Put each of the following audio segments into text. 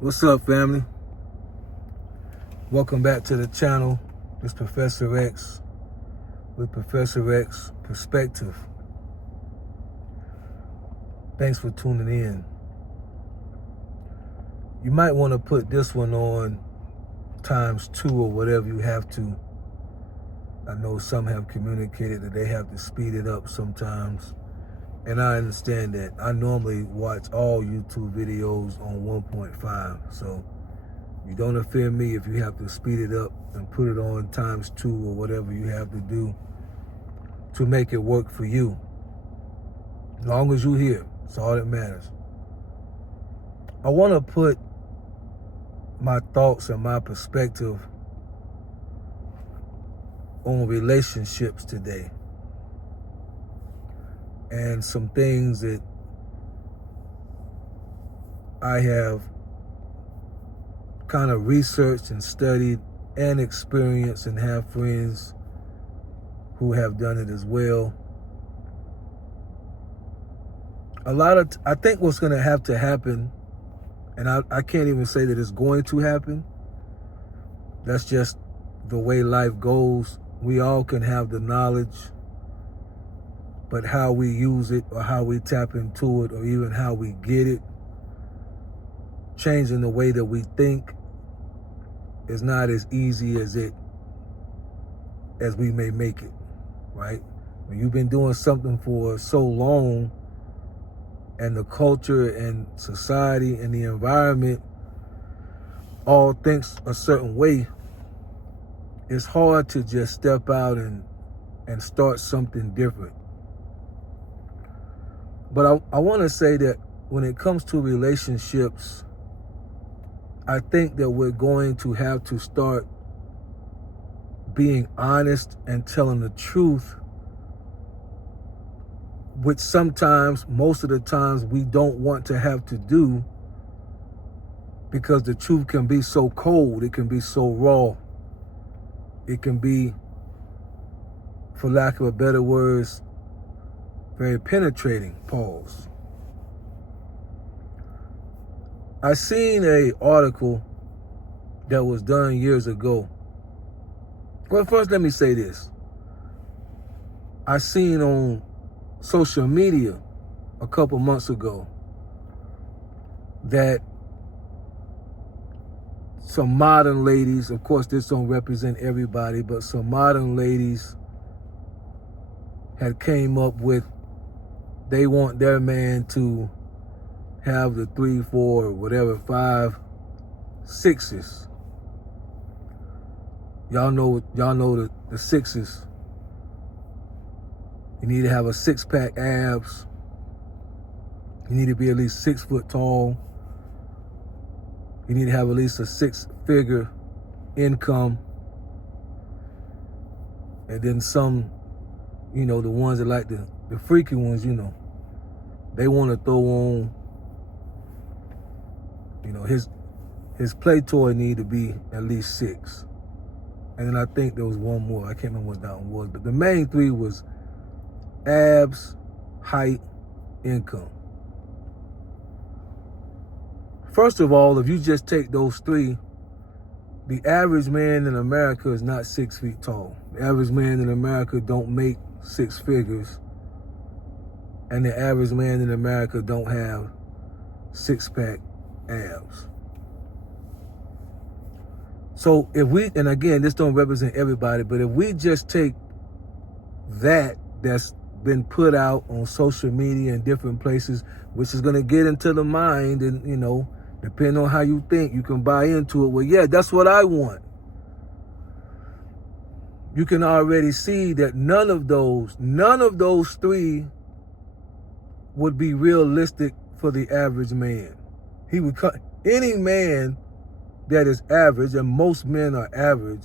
What's up, family? Welcome back to the channel. It's Professor X with Professor X Perspective. Thanks for tuning in. You might want to put this one on ×2 or whatever you have to. I know some have communicated that they have to speed it up sometimes. And I understand that. I normally watch all YouTube videos on 1.5. So you don't offend me if you have to speed it up and put it on ×2 or whatever you have to do to make it work for you. As long as you're here, it's all that matters. I want to put my thoughts and my perspective on relationships today. And some things that I have kind of researched and studied and experienced, and have friends who have done it as well. I think what's going to have to happen, and I can't even say that it's going to happen. That's just the way life goes. We all can have the knowledge, but how we use it or how we tap into it or even how we get it, changing the way that we think, is not as easy as we may make it, right? When you've been doing something for so long and the culture and society and the environment all thinks a certain way, it's hard to just step out and start something different. But I want to say that when it comes to relationships, I think that we're going to have to start being honest and telling the truth, which sometimes, most of the times, we don't want to have to do, because the truth can be so cold, it can be so raw, it can be, for lack of a better words, very penetrating. Pause. I seen a article that was done years ago. Well, first let me say this. I seen on social media a couple months ago that some modern ladies, of course this don't represent everybody, but some modern ladies had came up with, they want their man to have the 3, 4, whatever, 5, 6s. Y'all know the 6s. You need to have a 6-pack abs. You need to be at least 6 foot tall. You need to have at least a 6-figure income. And then some, the ones that like the freaky ones, they want to throw on, his play toy need to be at least 6. And then I think there was one more. I can't remember what that one was. But the main 3 was abs, height, income. First of all, if you just take those 3, the average man in America is not 6 feet tall. The average man in America don't make 6 figures. And the average man in America don't have 6-pack abs. So if we, and again, this don't represent everybody, but if we just take that's been put out on social media and different places, which is going to get into the mind, and, depending on how you think, you can buy into it. Well, yeah, that's what I want. You can already see that none of those 3 would be realistic for the average man. He would cut any man that is average, and most men are average,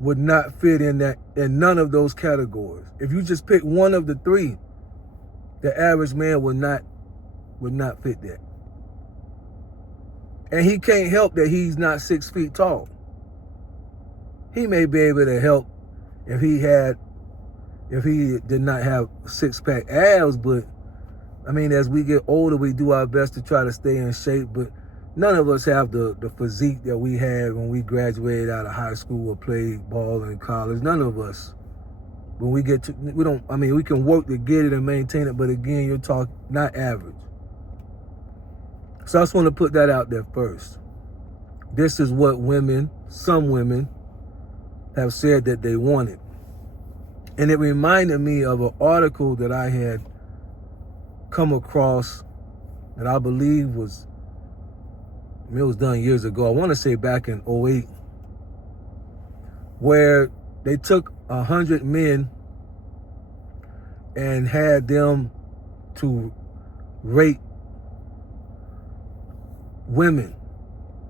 would not fit in none of those categories. If you just pick one of the 3, the average man would not fit that. And he can't help that he's not 6 feet tall. He may be able to help if he did not have 6-pack abs, but I mean, as we get older, we do our best to try to stay in shape, but none of us have the physique that we had when we graduated out of high school or played ball in college. None of us. When we get to, we can work to get it and maintain it, but again, you're talking not average. So I just want to put that out there first. This is what some women have said that they wanted. And it reminded me of an article that I had come across that I believe it was done years ago. I want to say back in 2008, where they took 100 men and had them to rate women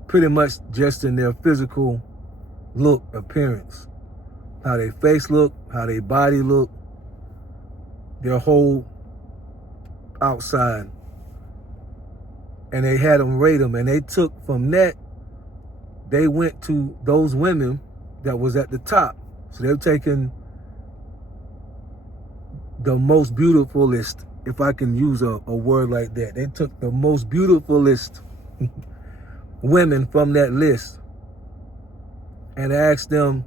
pretty much just in their physical look, appearance, how their face look, how their body look, their whole outside. And they had them rate them, and they took from that, they went to those women that was at the top. So they're taking the most beautifulest, if I can use a word like that. They took the most beautifulest women from that list and asked them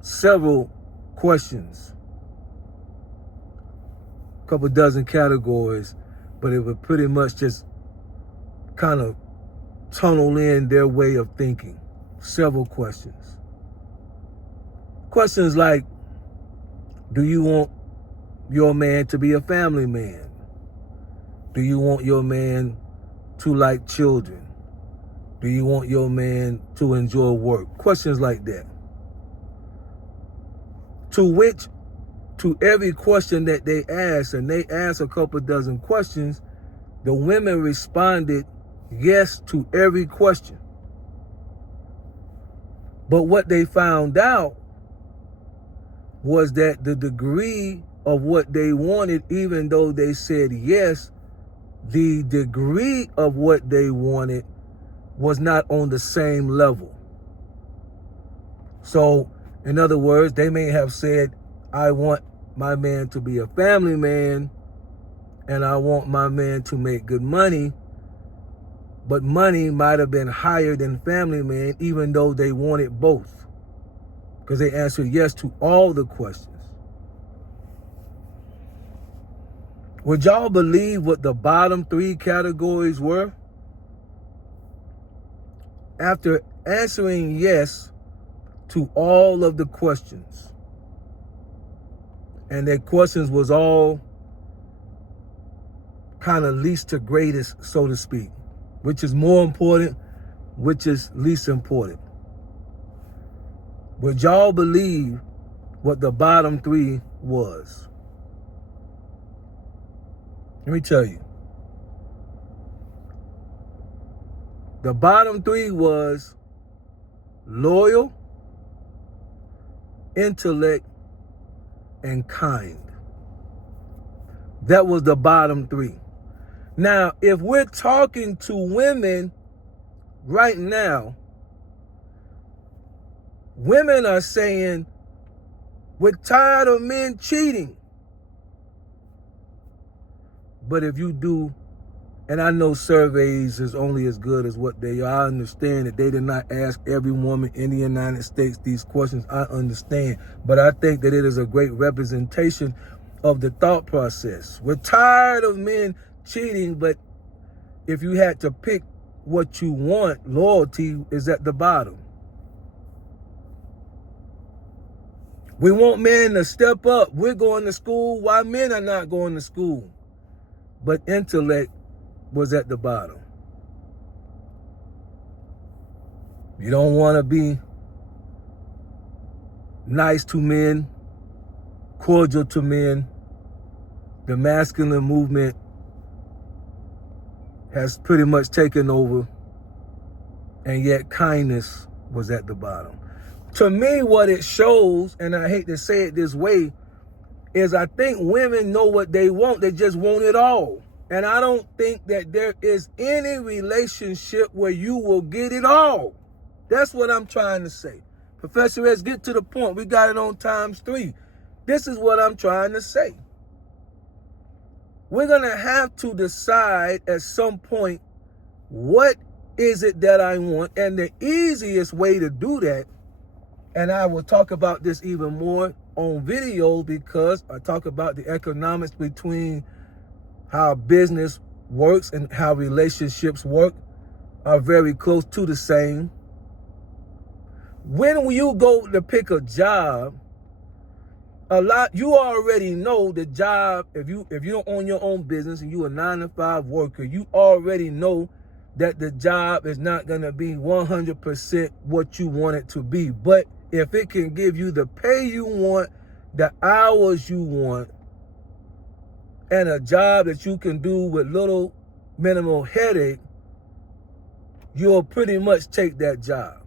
several questions, a couple dozen categories, but it would pretty much just kind of tunnel in their way of thinking. Several questions. Questions like, do you want your man to be a family man? Do you want your man to like children? Do you want your man to enjoy work? Questions like that. To every question that they asked, and they asked a couple dozen questions, the women responded yes to every question. But what they found out was that the degree of what they wanted, even though they said yes, the degree of what they wanted was not on the same level. So, in other words, they may have said, I want my man to be a family man, and I want my man to make good money, but money might have been higher than family man, even though they wanted both, because they answered yes to all the questions. Would y'all believe what the bottom three categories were? After answering yes to all of the questions, and their questions was all kind of least to greatest, so to speak, which is more important, which is least important. Would y'all believe what the bottom three was? Let me tell you. The bottom three was loyal, intellect, and kind. That was the bottom three. Now, if we're talking to women right now, women are saying, we're tired of men cheating. But if you do, and I know surveys is only as good as what they are. I understand that they did not ask every woman in the United States these questions. I understand. But I think that it is a great representation of the thought process. We're tired of men cheating, but if you had to pick what you want, loyalty is at the bottom. We want men to step up. We're going to school. Why men are not going to school? But intellect was at the bottom. You don't want to be nice to men, cordial to men. The masculine movement has pretty much taken over, and yet kindness was at the bottom. To me, what it shows, and I hate to say it this way, is I think women know what they want. They just want it all. And I don't think that there is any relationship where you will get it all. That's what I'm trying to say. Professor, let's get to the point. We got it on ×3. This is what I'm trying to say. We're going to have to decide at some point what is it that I want? And the easiest way to do that, and I will talk about this even more on video because I talk about the economics between how business works and how relationships work are very close to the same. When you go to pick a job, you already know the job. If you don't own your own business and you're a 9-to-5 worker, you already know that the job is not going to be 100% what you want it to be. But if it can give you the pay you want, the hours you want, and a job that you can do with little minimal headache, you'll pretty much take that job.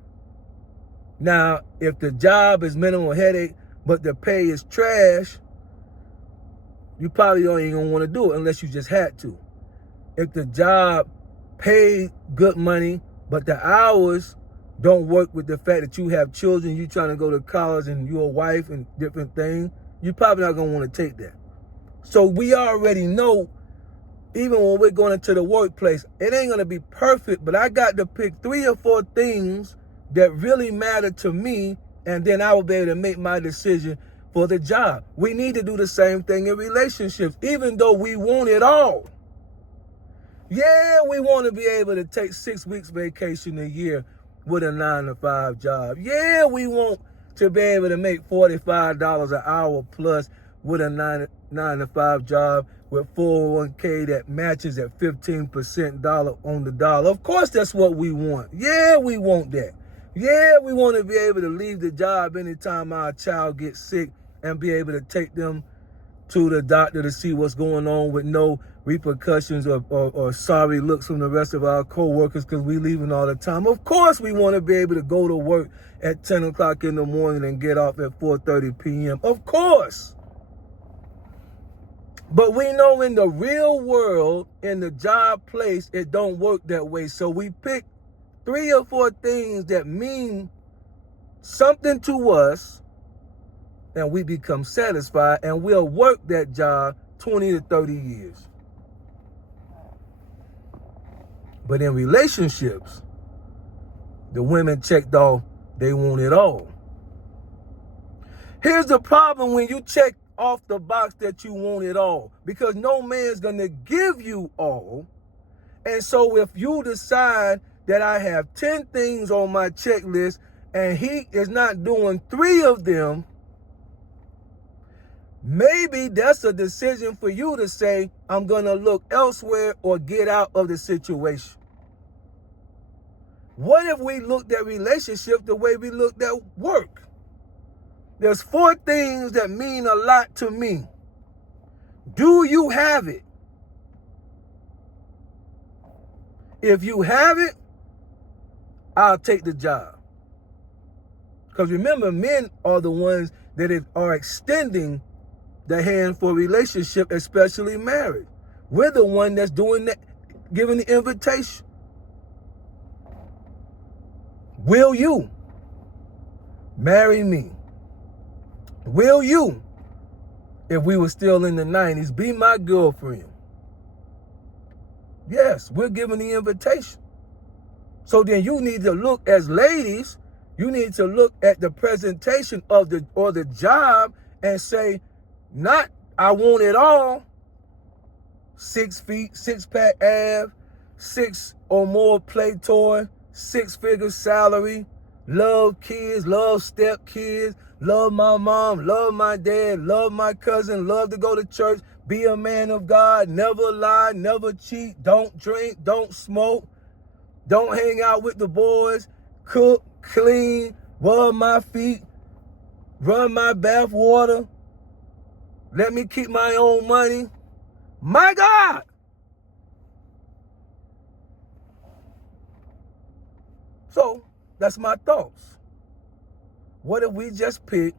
Now, if the job is minimal headache, but the pay is trash, you probably don't even want to do it unless you just had to. If the job paid good money, but the hours don't work with the fact that you have children, you trying to go to college and you're a wife and different things, you're probably not going to want to take that. So we already know, even when we're going into the workplace, it ain't going to be perfect, but I got to pick 3 or 4 things that really matter to me, and then I will be able to make my decision for the job. We need to do the same thing in relationships, even though we want it all. Yeah, we want to be able to take 6 weeks vacation a year with a 9-to-5 job. Yeah, we want to be able to make $45 an hour plus with a 9-to-5 job with 401k that matches at 15% dollar on the dollar. Of course, that's what we want. Yeah, we want that. Yeah, we want to be able to leave the job anytime our child gets sick and be able to take them to the doctor to see what's going on with no repercussions or sorry looks from the rest of our co-workers because we leaving all the time. Of course, we want to be able to go to work at 10 o'clock in the morning and get off at 4:30 p.m. Of course. But we know in the real world, in the job place, it don't work that way. So we pick 3 or 4 things that mean something to us, and we become satisfied, and we'll work that job 20 to 30 years. But in relationships, the women checked off, they want it all. Here's the problem when you check off the box that you want it all, because no man's going to give you all. And so if you decide that I have 10 things on my checklist and he is not doing 3 of them, maybe that's a decision for you to say, I'm going to look elsewhere or get out of the situation. What if we looked at relationship the way we looked at work? There's 4 things that mean a lot to me. Do you have it? If you have it, I'll take the job. Because remember, men are the ones that are extending the hand for a relationship, especially marriage. We're the one that's doing that, giving the invitation. Will you marry me? Will you, if we were still in the 90s, be my girlfriend? Yes, we're giving the invitation. So then you need to look, as ladies, you need to look at the presentation of the job and say, not I want it all. 6 feet, 6-pack abs, 6 or more play toy, 6-figure salary, love kids, love step kids, love my mom, love my dad, love my cousin, love to go to church, be a man of God, never lie, never cheat, don't drink, don't smoke, don't hang out with the boys, cook, clean, rub my feet, run my bath water, let me keep my own money. My God! So, that's my thoughts. What if we just pick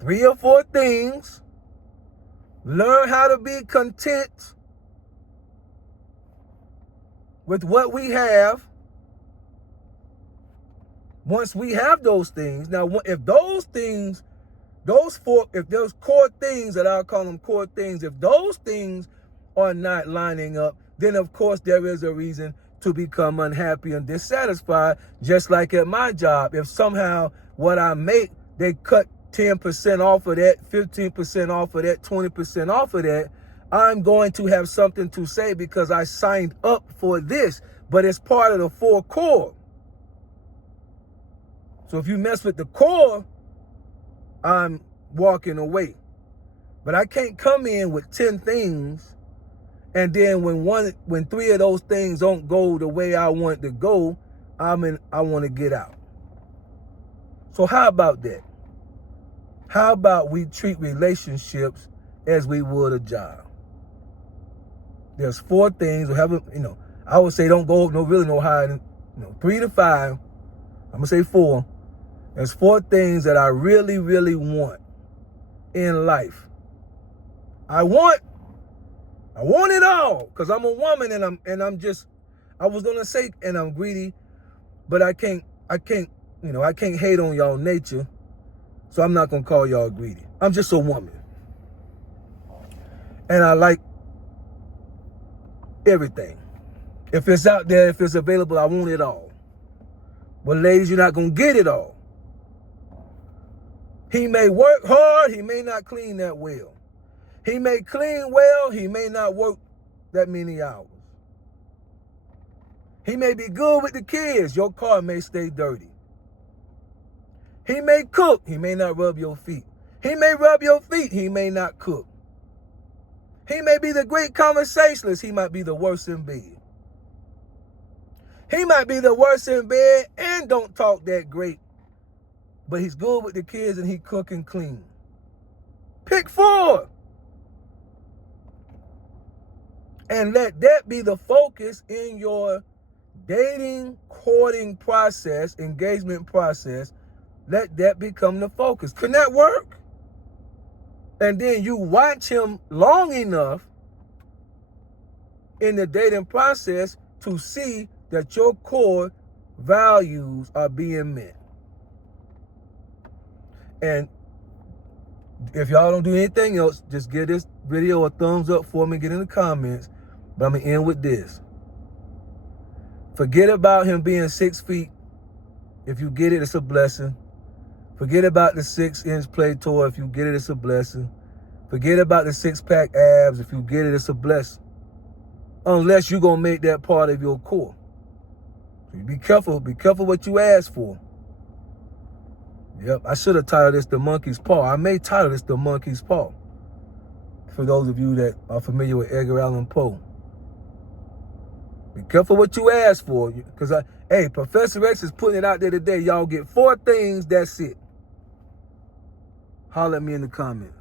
3 or 4 things, learn how to be content with what we have. Once we have those things, now if those things, if those core things that I'll call them core things, if those things are not lining up, then of course there is a reason to become unhappy and dissatisfied, just like at my job. If somehow what I make, they cut 10% off of that, 15% off of that, 20% off of that, I'm going to have something to say because I signed up for this, but it's part of the 4 core. So if you mess with the core, I'm walking away. But I can't come in with 10 things, and then when 3 of those things don't go the way I want to go, I want to get out. So how about that? How about we treat relationships as we would a job? There's 4 things, I would say don't really no higher than 3 to 5. I'm gonna say 4. There's 4 things that I really, really want in life. I want it all, because I'm a woman and I was gonna say, and I'm greedy, but I can't hate on y'all nature, so I'm not gonna call y'all greedy. I'm just a woman. And I like everything. If it's out there, if it's available, I want it all. But ladies, you're not gonna get it all. He may work hard, he may not clean that well. He may clean well, he may not work that many hours. He may be good with the kids, your car may stay dirty. He may cook, he may not rub your feet. He may rub your feet, he may not cook. He may be the great conversationalist, he might be the worst in bed. He might be the worst in bed and don't talk that great, but he's good with the kids and he cook and clean. Pick 4. And let that be the focus in your dating, courting process, engagement process. Let that become the focus. Can that work? And then you watch him long enough in the dating process to see that your core values are being met. And if y'all don't do anything else, just give this video a thumbs up for me, get in the comments. But I'm going to end with this. Forget about him being 6 feet. If you get it, it's a blessing. Forget about the 6-inch play toy. If you get it, it's a blessing. Forget about the 6-pack abs. If you get it, it's a blessing. Unless you're going to make that part of your core. So be careful. Be careful what you ask for. Yep, I should have titled this The Monkey's Paw. I may title this The Monkey's Paw. For those of you that are familiar with Edgar Allan Poe. Be careful what you ask for. Because, Professor X is putting it out there today. Y'all get 4 things, that's it. Holler at me in the comments.